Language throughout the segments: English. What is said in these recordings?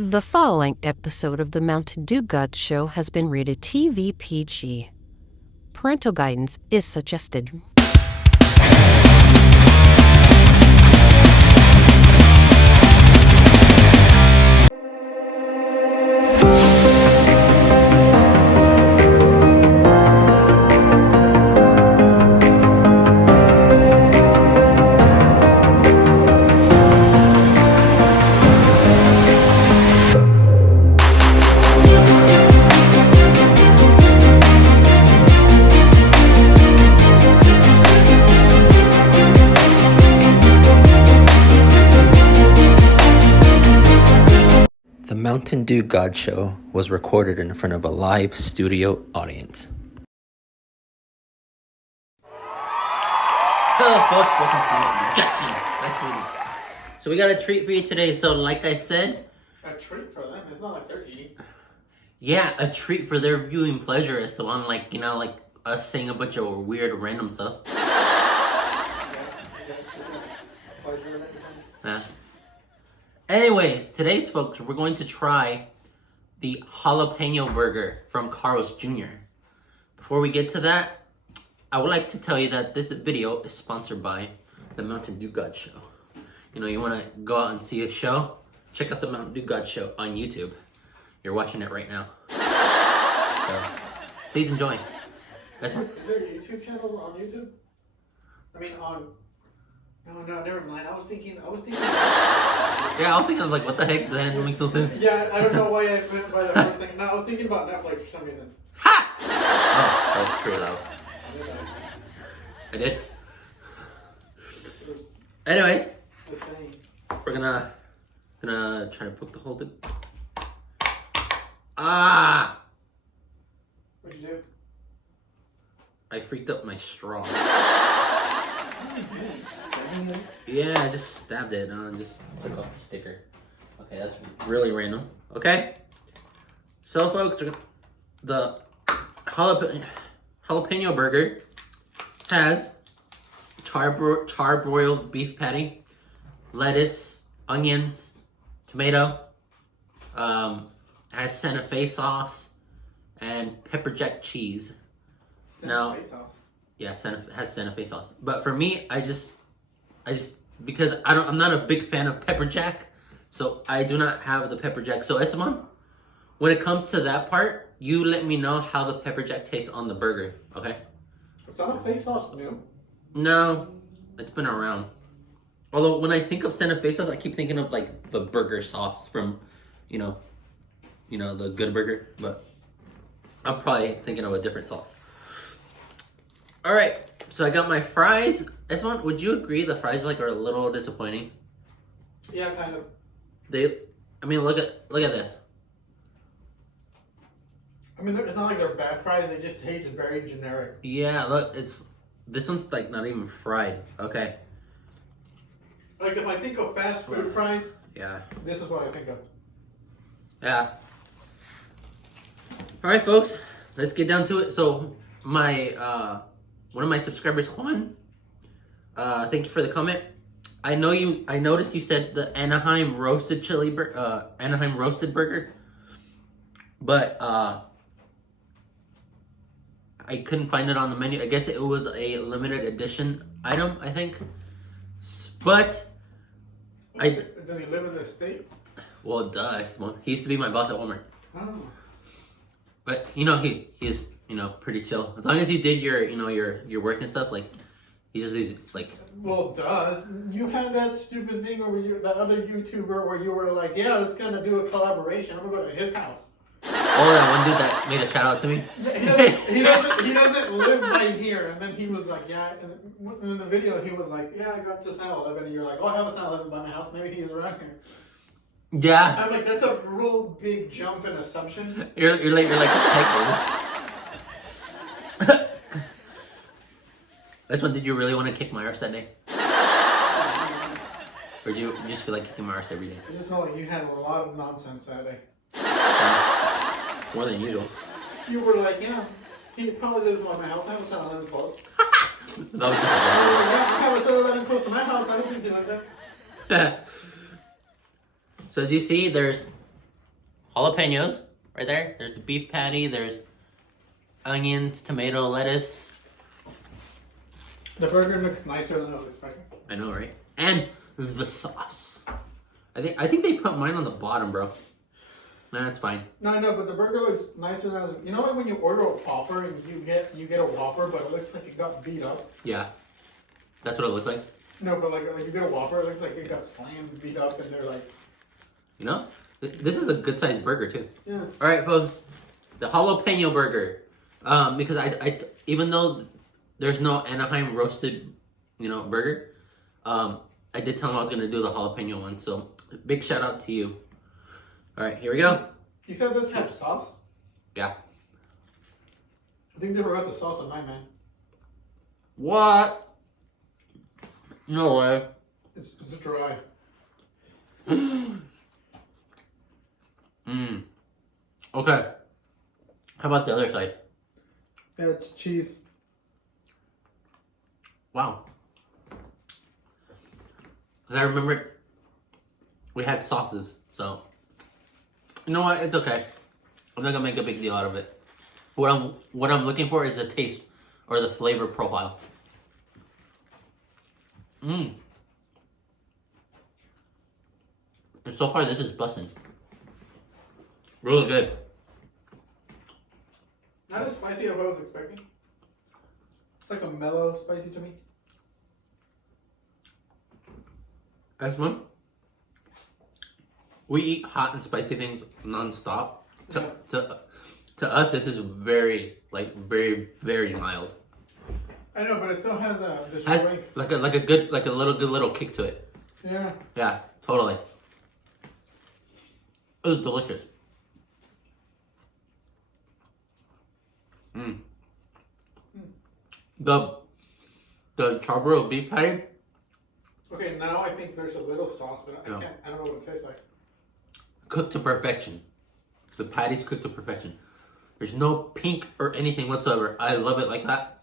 The following episode of the Mountain Dew God Show has been rated TV PG. Parental guidance is suggested. The Mountain Dew God Show was recorded in front of a live studio audience. Hello folks, welcome to Gotcha. So we got a treat for you today. So like I said... A treat for them? It's not like they're eating. Yeah, a treat for their viewing pleasure is the one like us saying a bunch of weird random stuff. Yeah. Anyways, today's folks, we're going to try the Jalapeño Burger from Carl's Jr. Before we get to that, I would like to tell you that this video is sponsored by the Mountain Dew God Show. You know, you want to go out and see a show? Check out the Mountain Dew God Show on YouTube. You're watching it right now. So, please enjoy. Is there a YouTube channel on YouTube? I mean, on... No, never mind. I was thinking... Yeah, I was thinking, like, what the heck? That doesn't make no sense. Yeah, I don't know why I went by that first thing. No, I was thinking about Netflix for some reason. Ha! Oh, that was true, though. I did. Anyways, we're gonna try to poke the hole thing. Ah! What'd you do? I freaked up my straw. Yeah, I just stabbed it. Just took off the sticker. Okay, that's really random. Okay, so folks, the jalapeno burger has charbroiled beef patty, lettuce, onions, tomato, has Santa Fe sauce, and pepper jack cheese. Santa Fe sauce? Yeah, has Santa Fe sauce. But for me, I just because I'm not a big fan of pepper jack, so I do not have the pepper jack. So Esteban, when it comes to that part, you let me know how the pepper jack tastes on the burger, okay? Santa Fe sauce new? No, it's been around. Although when I think of Santa Fe sauce, I keep thinking of like the burger sauce from, you know, the good burger. But I'm probably thinking of a different sauce. All right, so I got my fries. Esteban, would you agree the fries are a little disappointing? Yeah, kind of. Look at this. I mean, it's not like they're bad fries. They just taste very generic. Yeah, look, this one's like not even fried. Okay. Like if I think of fast food fries, yeah, this is what I think of. Yeah. All right, folks, let's get down to it. So my one of my subscribers, Juan, thank you for the comment. I noticed you said the Anaheim roasted burger, but I couldn't find it on the menu. I guess it was a limited edition item, I think. But does he live in this state? Well, duh. He used to be my boss at Walmart. Oh. But he is pretty chill. As long as you did your work and stuff, like he just leaves like. Well, you had that stupid thing over that other YouTuber where you were like, yeah, let's gonna do a collaboration. I'm gonna go to his house. Oh, that one dude that made a shout out to me. He doesn't live right here. And then he was like, yeah. And in the video, he was like, yeah, I got to 7-Eleven. And you're like, oh, I have a 7-Eleven by my house. Maybe he is around here. Yeah. I'm like, that's a real big jump in assumption. You're like, what the heck, dude? This one, did you really want to kick my arse that day? Or do you just feel like kicking my arse every day? I just know like you had a lot of nonsense that day. More than usual. You were like, yeah, he probably lives by my house. I have a 7-Eleven close. That was just Yeah, I have a 7-Eleven close to my house. I don't think he like that. So as you see, there's jalapenos right there. There's the beef patty. There's onions, tomato, lettuce. The burger looks nicer than I was expecting. I know, right? And the sauce. I think they put mine on the bottom, bro. Nah, that's fine. No, but the burger looks nicer than I was. You know, like when you order a Whopper and you get a Whopper, but it looks like it got beat up. Yeah, that's what it looks like. No, but like you get a Whopper, it looks like it got slammed, beat up, and they're like. You know, this is a good sized burger too. Yeah. All right, folks, the jalapeno burger. Because I even though there's no Anaheim roasted, burger, I did tell him I was gonna do the jalapeno one. So big shout out to you. All right, here we go. You said this had sauce? Yeah. I think they forgot the sauce on mine, man. What? No way. It's dry. Okay. How about the other side? Yeah, it's cheese. Wow. Because I remember we had sauces, so you know what? It's okay. I'm not gonna make a big deal out of it. What I'm looking for is the taste or the flavor profile. And so far, this is bussin'. Really good. Not as spicy as I was expecting. It's like a mellow spicy to me. That's one. We eat hot and spicy things nonstop. To us, this is very, very mild. I know, but it still has the Has strength. like a good little kick to it. Yeah. Yeah, totally. It was delicious. The charbroiled beef patty. Okay, now I think there's a little sauce, but I don't know what it tastes like. Cooked to perfection. The patty's cooked to perfection. There's no pink or anything whatsoever. I love it like that.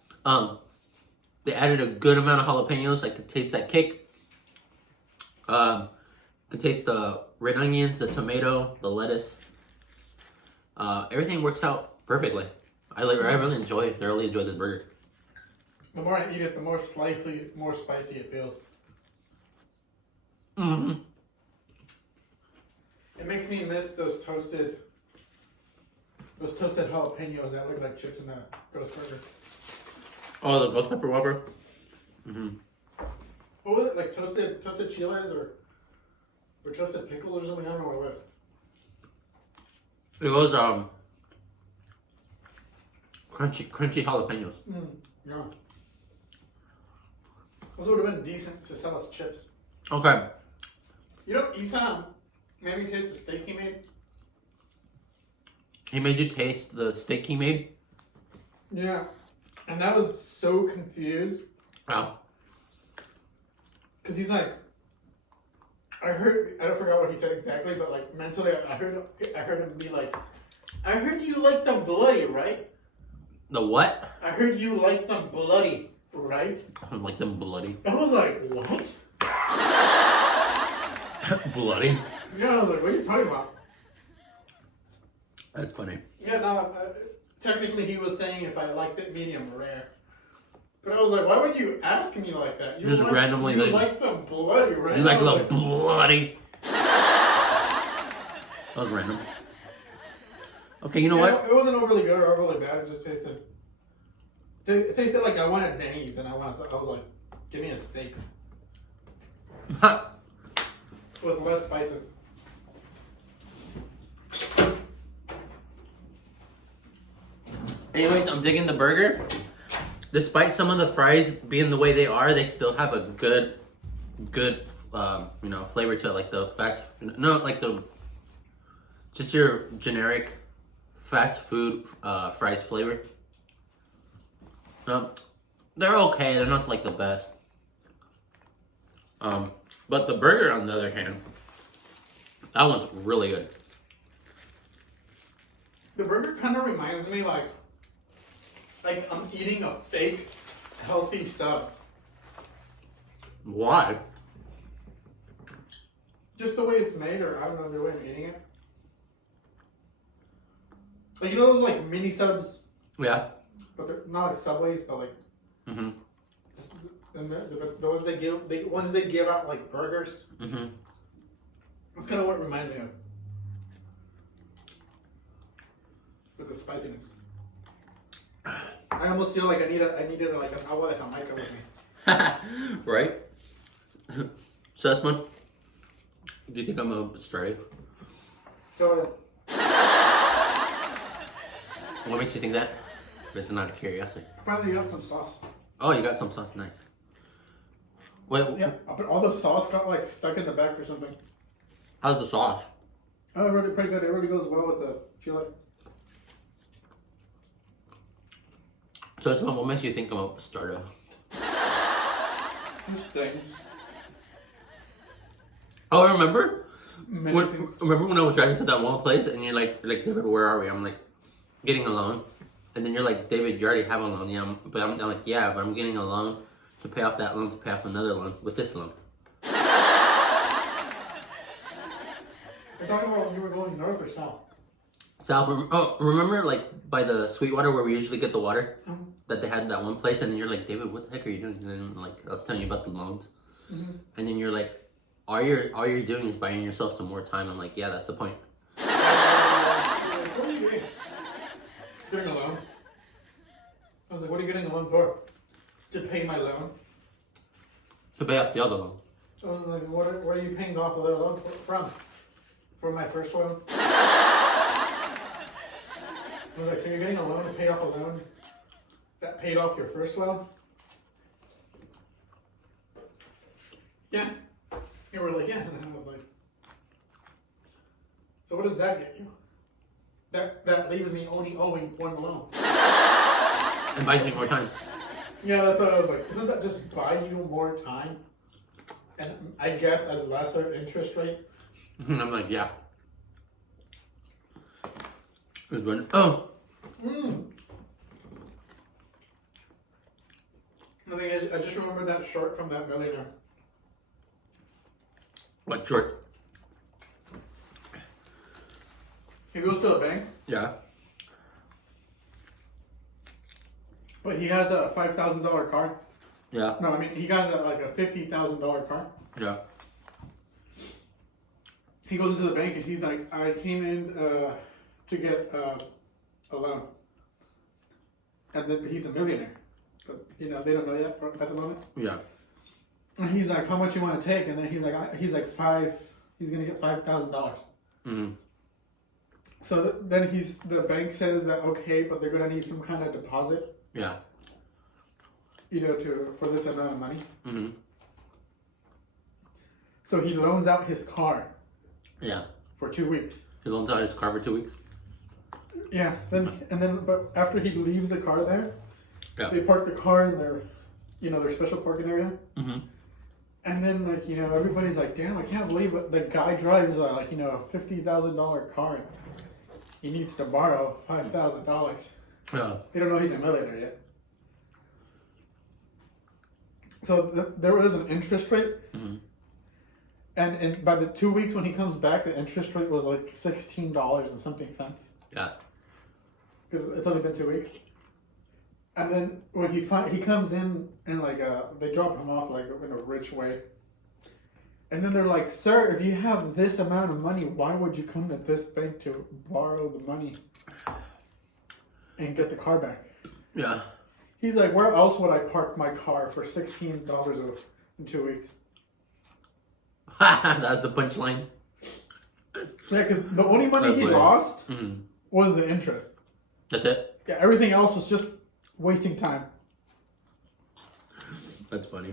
They added a good amount of jalapenos. I could taste that kick. Could taste the red onions, the tomato, the lettuce. Everything works out perfectly. I really enjoy it. Thoroughly enjoy this burger. The more I eat it, the more slightly more spicy it feels. It makes me miss those toasted jalapenos that look like chips in a ghost burger. Oh, the ghost pepper whopper. What was it, like toasted chiles or toasted pickles or something? I don't know what it was. It was crunchy jalapenos. No. Those would have been decent to sell as chips. Okay. You know, Isam made me taste the steak he made. He made you taste the steak he made? Yeah. And I was so confused. Wow. Because he's like, I don't forget what he said exactly, but like mentally I heard him be like, I heard you like them bloody, right? The what? I heard you like them bloody, right? I like them bloody. I was like, what? Bloody? Yeah, I was like, what are you talking about? That's funny. Yeah, no, technically he was saying if I liked it medium rare. But I was like, why would you ask me like that? You Just randomly you like- like them bloody, right? You like I was the bloody? That was random. Okay, you know what? It wasn't overly good or overly bad. It just tasted. It tasted like I wanted Denny's, and I was like, give me a steak with less spices. Anyways, I'm digging the burger. Despite some of the fries being the way they are, they still have a good flavor to it. Like just your generic fast food fries flavor. They're okay. They're not like the best. But the burger, on the other hand, that one's really good. The burger kind of reminds me like I'm eating a fake healthy sub. Why? Just the way it's made, or I don't know, the way I'm eating it. Like, you know those like mini subs, Yeah. but they're not like Subways, but like Mm-hmm. and the ones they give out like burgers. Mm-hmm. That's kind of what it reminds me of. With the spiciness. I almost feel like I needed like an agua de Jamaica with me. Right? So that's one. Do you think I'm gonna start it? Go What makes you think that? It's not a curiosity. Finally got some sauce. Oh, you got some sauce. Nice. Wait, Yeah, but all the sauce got like stuck in the back or something. how's the sauce? Oh, really pretty good. It really goes well with the chili. So that's what makes you think I'm a starter? Just things. Oh, remember? Many When, things. remember when I was driving to that one place and you're like, David, where are we? I'm like, getting a loan. And then you're like, David, you already have a loan. Yeah, I'm like, yeah, but I'm getting a loan to pay off that loan to pay off another loan with this loan. You're talking about when you were going north or south? South, remember like by the Sweetwater where we usually get the water? Mm-hmm. That they had that one place, and then you're like, David, what the heck are you doing? And then like I was telling you about the loans. Mm-hmm. And then you're like, all you're doing is buying yourself some more time. I'm like, yeah, that's the point. What are you doing? Getting a loan. I was like, what are you getting a loan for? To pay my loan. To pay off the other loan. I was like, what are you paying off the other loan from? For my first loan? I was like, so you're getting a loan to pay off a loan that paid off your first loan? Yeah. You were like, yeah. And I was like, so what does that get you? That leaves me only owing one loan. And buys me more time. Yeah, that's what I was like. Doesn't that just buy you more time? And I guess a lesser interest rate? And I'm like, yeah. It was when, oh. The thing is, I just remember that short from that millionaire. What short? He goes to a bank, Yeah. but he has a $5,000 car. Yeah. No, I mean, he has like a $50,000 car. Yeah. He goes into the bank and he's like, I came in to get a loan. And then he's a millionaire. But, you know, they don't know yet at the moment. Yeah. And he's like, how much you want to take? And then he's like, he's going to get $5,000. Mm-hmm. So then the bank says that, okay, but they're going to need some kind of deposit, Yeah. you know, for this amount of money. Mm-hmm. So he loans out his car Yeah. for 2 weeks. He loans out his car for 2 weeks. Yeah. But after he leaves the car there, Yeah. they park the car in their special parking area. Mm-hmm. And then, like, you know, everybody's like, damn, I can't believe it. The guy drives, a $50,000 car. And he needs to borrow $5,000. Yeah. They don't know he's a millionaire yet. So there was an interest rate. Mm-hmm. And by the 2 weeks when he comes back, the interest rate was like $16 and something cents. Yeah. Because it's only been 2 weeks. And then when he comes in and like they drop him off like in a rich way. And then they're like, sir, if you have this amount of money, why would you come to this bank to borrow the money and get the car back? Yeah. He's like, where else would I park my car for $16 in 2 weeks? That's the punchline. Yeah, because the only money That's he weird. lost Mm-hmm. was the interest. That's it? Yeah, everything else was just wasting time. That's funny.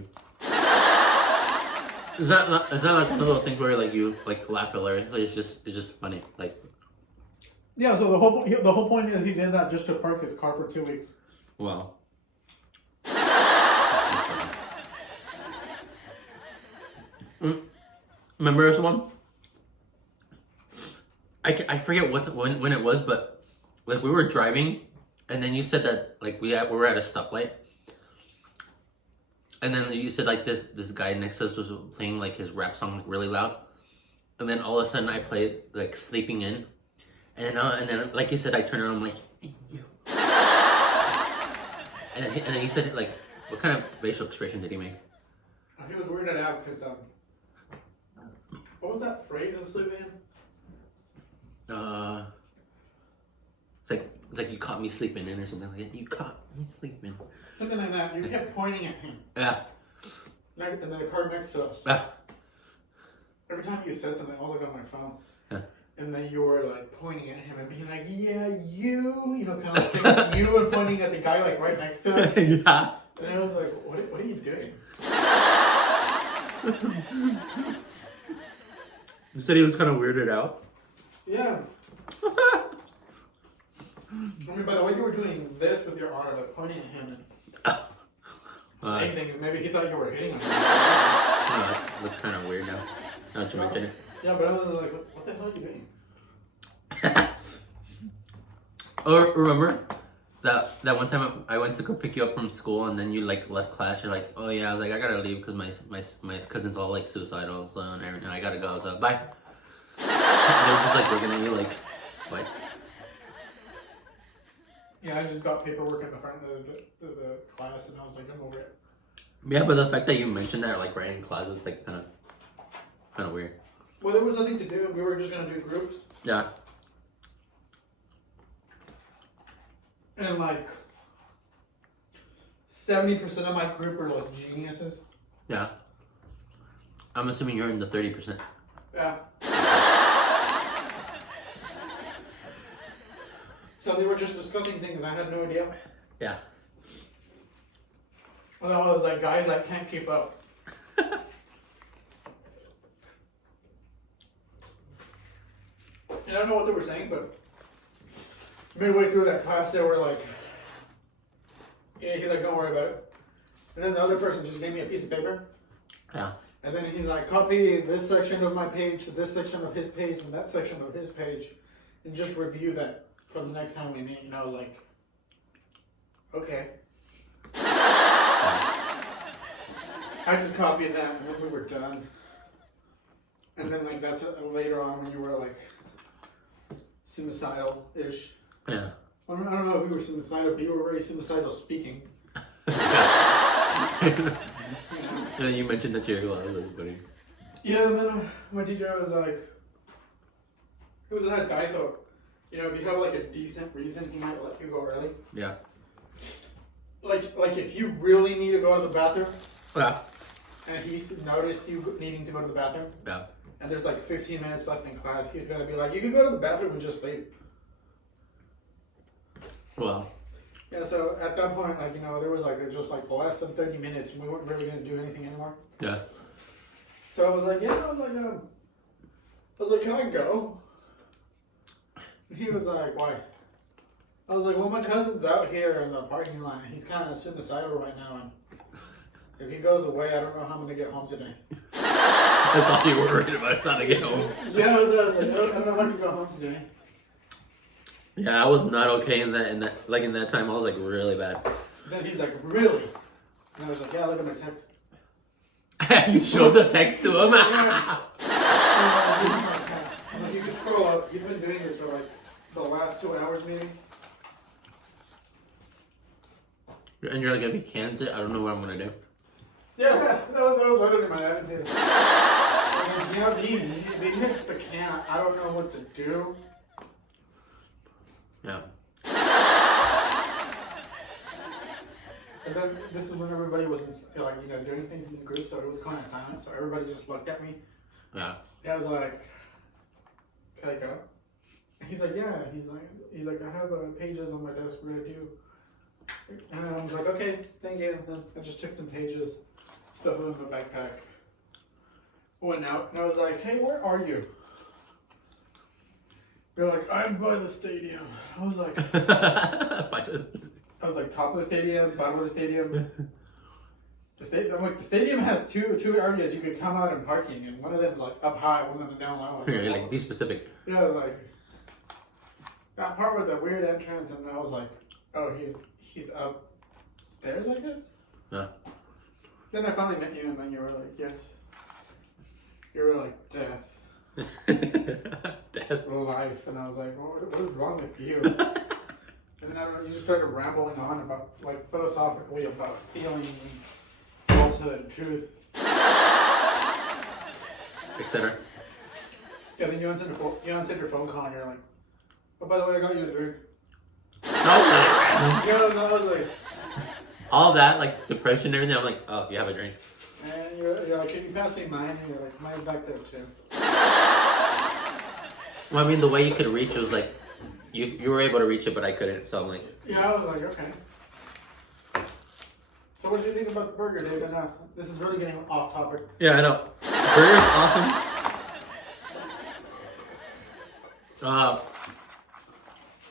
Is that like one of those things where like you like laugh hilariously? It's just funny. Like, Yeah, so the whole point is he did that just to park his car for 2 weeks. wow. Remember this one? I forget when it was, but like we were driving, and then you said that like we were at a stoplight, and then you said like this guy next to us was playing like his rap song like, really loud, and then all of a sudden I played like Sleeping In, And then, like you said, I turned around. I'm like, hey, you. And then he said, like, what kind of facial expression did he make? He was weirded out because what was that phrase in sleeping? It's like you caught me sleeping in or something like that. You caught me sleeping. Something like that. You kept pointing at him. Yeah. And then the car next to us. Yeah. Every time you said something, I was like on my phone. Yeah. And then you were like pointing at him and being like, yeah, you know, kind of like saying you and pointing at the guy like right next to him. Yeah. And I was like, what are you doing? You said he was kind of weirded out? Yeah. I mean, by the way, you were doing this with your arm, like pointing at him and saying things. Maybe he thought you were hitting him. No, that's kind of weird now. Not to mention it. Yeah, but I was like, what the hell are you doing? Or remember that one time I went to go pick you up from school and then you like left class. You're like, oh yeah, I was like, I gotta leave because my cousin's all like suicidal, so and everything. I gotta go. I was like, bye. They were just like looking at you like, what? Yeah, I just got paperwork in the front of the class and I was like, I'm over it. Yeah, but the fact that you mentioned that like right in class is like kind of weird. Well, there was nothing to do. We were just gonna do groups. Yeah. And like 70% of my group are like geniuses. Yeah. I'm assuming you're in the 30%. Yeah. So they were just discussing things. I had no idea. Yeah. And I was like, guys, I can't keep up. And I don't know what they were saying, but midway through that class, they were like, yeah, he's like, don't worry about it. And then the other person just gave me a piece of paper. Yeah. And then he's like, copy this section of my page to this section of his page and that section of his page and just review that for the next time we meet. And I was like, okay. I just copied that and then we were done. And then like that's later on when you were like suicidal-ish. Yeah. I don't know if you were suicidal, but you were very suicidal speaking. And then you mentioned that you're funny. Yeah, and then my teacher was like, he was a nice guy, so, you know, if you have like a decent reason, he might let you go early. Yeah. Like if you really need to go to the bathroom, Yeah. and he's noticed you needing to go to the bathroom, Yeah. and there's like 15 minutes left in class, he's gonna be like, you can go to the bathroom and just leave. Well. Yeah, so at that point, like, you know, there was like just like less than 30 minutes and we weren't really gonna do anything anymore. Yeah. So I was like, yeah, I was like, can I go? And he was like, why? I was like, well, my cousin's out here in the parking lot. He's kind of suicidal right now, and if he goes away, I don't know how I'm gonna get home today. That's all you were worried about, it's how to get home. Yeah, I was like, I don't know how to go home today. Yeah, I was not okay in that time. I was like really bad. Then he's like, really? And I was like, yeah, look at my text. You showed the text to him? Yeah. I'm like, you can scroll up. He's been doing this for like the last 2 hours maybe. And you're like, if he cans it, I don't know what I'm gonna do. Yeah, that was literally my attitude. Yeah, he hits the can. I don't know what to do. Yeah. And then this is when everybody was like, you know, doing things in the group, so it was kind of silent. So everybody just looked at me. Yeah. And I was like, "Can I go?" And he's like, "Yeah." He's like, "I have pages on my desk. We're gonna do." And I was like, "Okay, thank you." And then I just took some pages, stuffed them in my backpack, went out, and I was like, "Hey, where are you?" They're like, "I'm by the stadium." I was like, top of the stadium, bottom of the stadium. I'm like, the stadium has two areas you could come out and parking, and one of them's like up high, one of them's down low. You're like, be specific. Yeah, I was like, that part with the weird entrance, and I was like, oh, he's upstairs, I guess? Yeah. Then I finally met you, and then you were like, yes. You were like, death. Death. life, and I was like, what is wrong with you? And I don't know, you just started rambling on about, like, philosophically about feeling falsehood and truth. Etc. Yeah, then you answered your phone call, and you're like, oh, by the way, I got you a drink. No, Yeah, no, I was like, all that, like depression and everything, I'm like, oh, you have a drink. and you're like, can you pass me mine? And you're like, mine's back there too. Well, I mean, the way you could reach it was like, you were able to reach it, but I couldn't, so I'm like... Yeah, I was like, okay. So what did you think about the burger, David? Now, this is really getting off topic. Yeah, I know. Burger's awesome.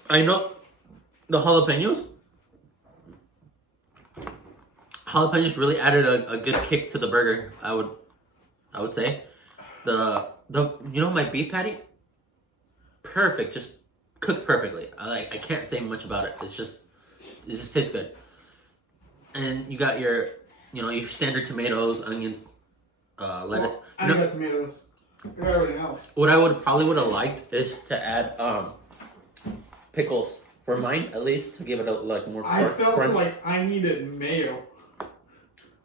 I know the jalapenos. Jalapenos really added a good kick to the burger. I would say the my beef patty, perfect, just cooked perfectly. I can't say much about it. It just tastes good. And you got your your standard tomatoes, onions, lettuce. Well, I got tomatoes. I got everything else. What I probably would have liked is to add pickles for mine, at least, to give it a more I felt crunch. like I needed mayo.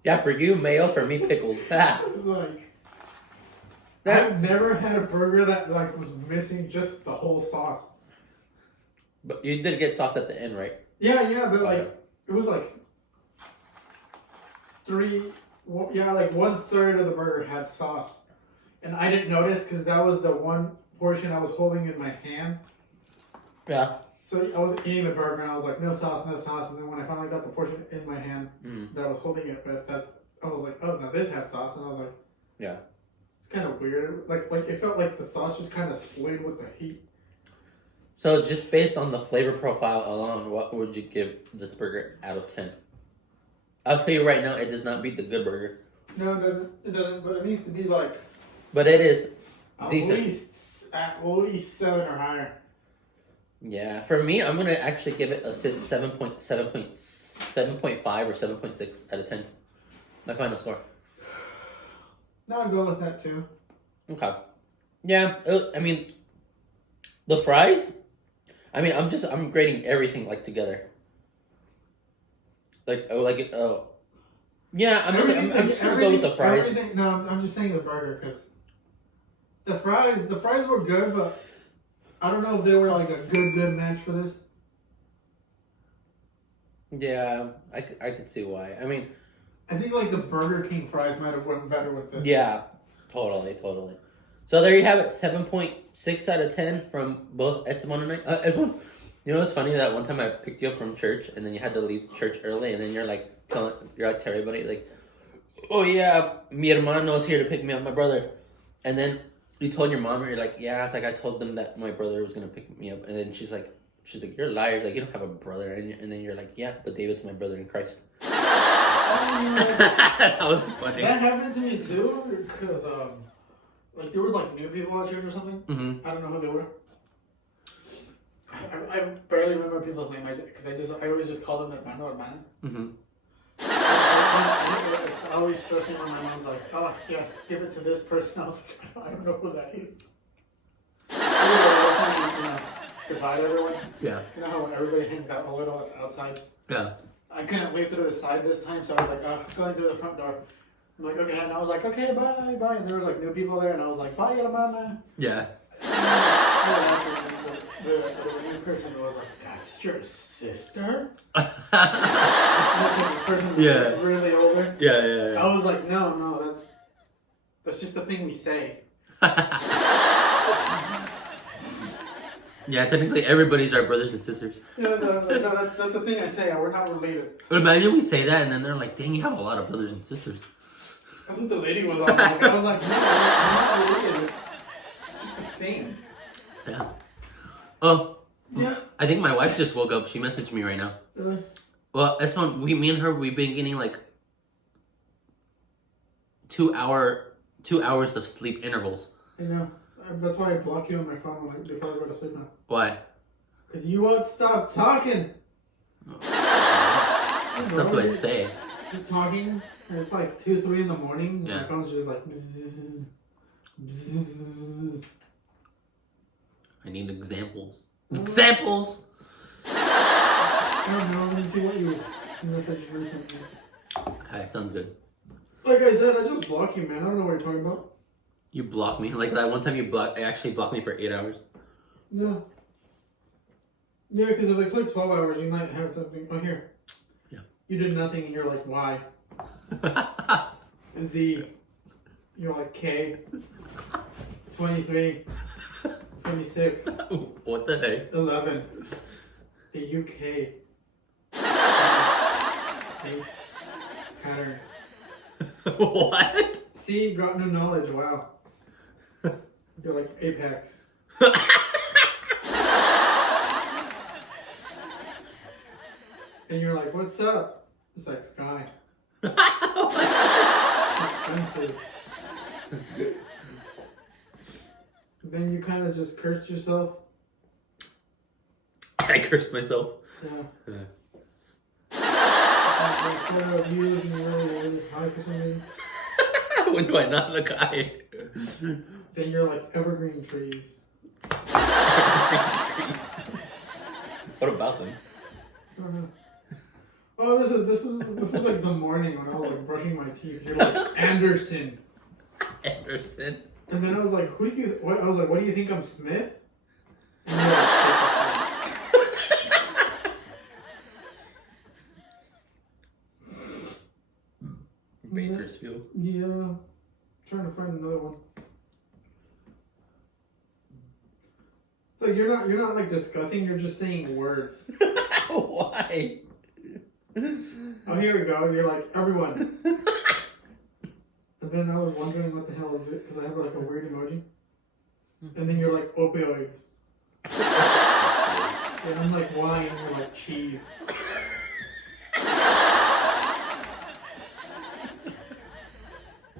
Yeah, for you, mayo. For me, pickles. It's like I've never had a burger that like was missing just the whole sauce. But you did get sauce at the end, right? Yeah, but like it was like 1/3 of the burger had sauce, and I didn't notice because that was the one portion I was holding in my hand. Yeah. So I was eating the burger and I was like, no sauce, and then when I finally got the portion in my hand that I was holding it with, I was like, oh, now this has sauce, and I was like, yeah, it's kind of weird. Like it felt like the sauce just kind of splayed with the heat. So just based on the flavor profile alone, what would you give this burger out of 10? I'll tell you right now, it does not beat the Good Burger. No, it doesn't. It doesn't. But it needs to be like. But it is At decent. least 7 or higher. Yeah, for me, I'm gonna actually give it a 7.5 or 7.6 out of 10. My final score. No, I'd go with that too. Okay. Yeah, I mean, the fries. I mean, I'm grading everything like together. Yeah, I'm just gonna go with the fries. No, I'm just saying the burger because the fries were good, but I don't know if they were like a good match for this. Yeah, I could see why. I mean, I think like the Burger King fries might have went better with this. yeah, totally. So there you have it, 7.6 out of 10 from both Esteban and I. Esteban, you know what's funny? That one time I picked you up from church, and then you had to leave church early, and then you're like to everybody like, oh yeah, mi hermano's here to pick me up, my brother, and then you told your mom, and you're like, yeah, it's like I told them that my brother was gonna pick me up, and then she's like, you're liars, like you don't have a brother, and then you're like, yeah, but David's my brother in Christ. That was funny. That happened to me too, because like there was like new people at church or something. Mm-hmm. I don't know who they were. I barely remember people's name because I always just call them hermano. Mm-hmm. I always stressing when my mom's like, oh yes, give it to this person. I was like, I don't know who that is. Goodbye to everyone. Yeah. You know how everybody hangs out a little outside? Yeah. I couldn't leave through the side this time, so I was like, going through the front door. I'm like, okay, and I was like, okay, bye. And there was like new people there, and I was like, bye, hermana. Yeah. The new person was like, that's your sister? The person was really older. Yeah. I was like, no, that's just the thing we say. Yeah, technically everybody's our brothers and sisters. Yeah, so I was like, no, that's the thing I say. We're not related. But imagine we say that and then they're like, dang, you have a lot of brothers and sisters. That's what the lady was all like. I was like, no, we're not related. It's just a thing. Yeah. Oh. Yeah. I think my wife just woke up. She messaged me right now. Really? Well, Esmond, me and her, we've been getting like 2 hours of sleep intervals. You know, that's why I block you on my phone when I probably go to sleep now. Why? Because you won't stop talking. What stuff do I say? Just talking. And it's like 2, 3 in the morning. And Yeah. my phone's just like. Bzzz. Bzzz. I need examples. Examples! I don't know. Let me see what you messaged recently. Okay, sounds good. Like I said, I just block you, man. I don't know what you're talking about. You blocked me? Like that one time you actually blocked me for 8 hours? Yeah. Yeah, because if I click 12 hours, you might have something. Oh, here. Yeah. You did nothing, and you're like, why? Z. You're like, K. 23. 26. What the heck? 11. The UK. Pace. Pattern. What? See, got new knowledge. Wow. You're like Apex. And you're like, what's up? It's like Sky. Expensive. Then you kind of just cursed yourself. I cursed myself. Yeah. Yeah. Like, photo of you looking really, really high for some reason. When do I not look high? Then you're like evergreen trees. What about them? I don't know. Oh, this is like the morning when I was like brushing my teeth. You're like Anderson. Anderson. And then I was like, what do you think I'm Smith? And you're like, Bakersfield. yeah. Trying to find another one. So you're not like discussing, you're just saying words. Why? Oh, here we go. You're like, everyone. And then I was wondering what the hell is it, because I have like a weird emoji. And then you're like, opioids. And I'm like, why? And you're like, cheese.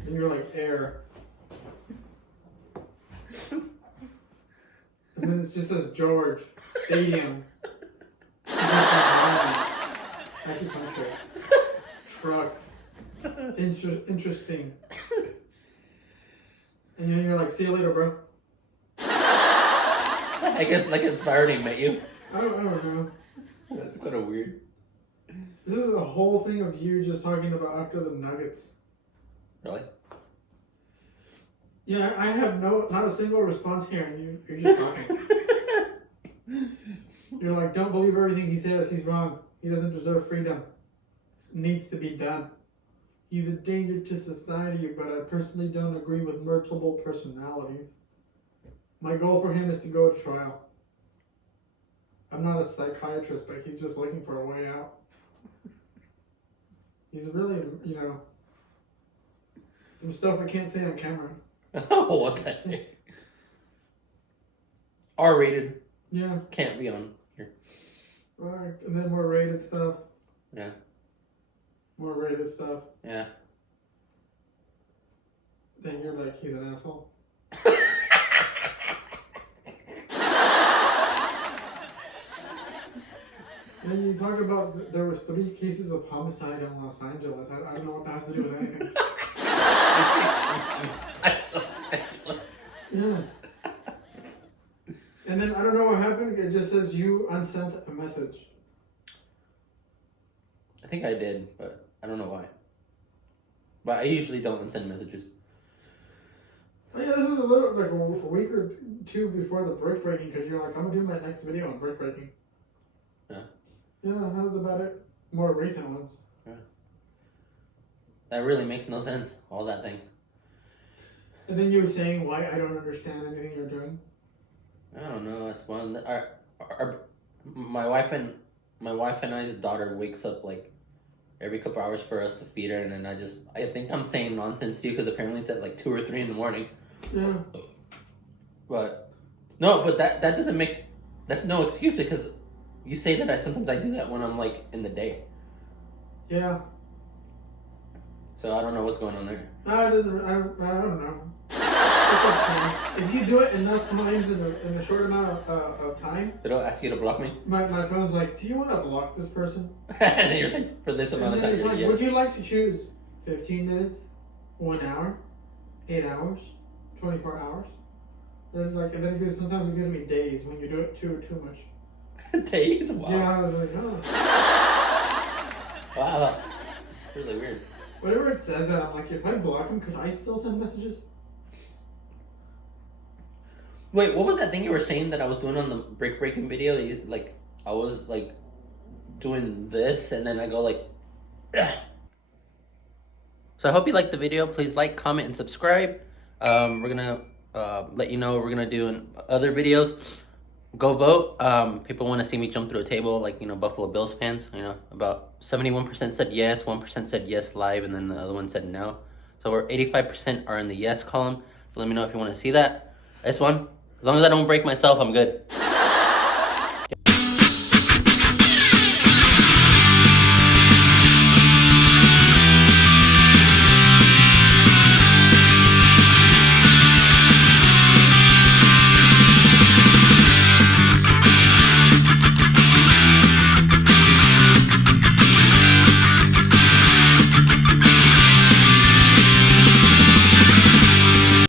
And you're like, air. And then it just says George, stadium, acupuncture, trucks, interesting. And then you're like, see you later, bro. I guess like if I already met you. I don't know. That's kind of weird. This is a whole thing of you just talking about after the Nuggets. Really? Yeah, I have not a single response here, and you're just talking. You're like, don't believe everything he says. He's wrong. He doesn't deserve freedom. It needs to be done. He's a danger to society, but I personally don't agree with multiple personalities. My goal for him is to go to trial. I'm not a psychiatrist, but he's just looking for a way out. He's really, some stuff I can't say on camera. What the heck? R-rated. Yeah. Can't be on here. And then more rated stuff. Yeah. More rated stuff. Yeah. Then you're like, he's an asshole. Then you talk about there was 3 cases of homicide in Los Angeles. I don't know what that has to do with anything. Los Angeles. Yeah. And then I don't know what happened. It just says you unsent a message. I think I did, but I don't know why. But I usually don't unsend messages. Oh, yeah, this is a little like a week or 2 before the brick breaking, because you're like, I'm gonna do my next video on brick breaking. Yeah. Yeah, that was about it. More recent ones. Yeah. That really makes no sense, all that thing. And then you were saying why I don't understand anything you're doing. I don't know. It's one. My wife and I's daughter wakes up like every couple hours for us to feed her, and then I think I'm saying nonsense too, because apparently it's at like 2 or 3 in the morning. Yeah. But that doesn't make, that's no excuse, because you say that sometimes I do that when I'm like in the day. Yeah. So I don't know what's going on there. No, it doesn't. I don't know. It's okay. If you do it enough times in a short amount of time, They don't ask you to block me, my phone's like, do you want to block this person? and then you're like, for this amount And of then time, it's you're like, like, would yes. you like to choose 15 minutes, 1 hour, 8 hours, 24 hours. Then and then sometimes it gives me days when you do it too much. Days? Wow. Yeah, I was like, oh. Wow. That's really weird. Whenever it says that, I'm like, if I block them, could I still send messages? Wait, what was that thing you were saying that I was doing on the breaking video? That you, I was doing this, and then I go Ugh. So I hope you liked the video. Please like, comment, and subscribe. We're gonna let you know what we're gonna do in other videos. Go vote. People want to see me jump through a table, Buffalo Bills fans. About 71% said yes, 1% said yes live, and then the other one said no. So we're 85% are in the yes column. So let me know if you want to see that. This one, as long as I don't break myself, I'm good.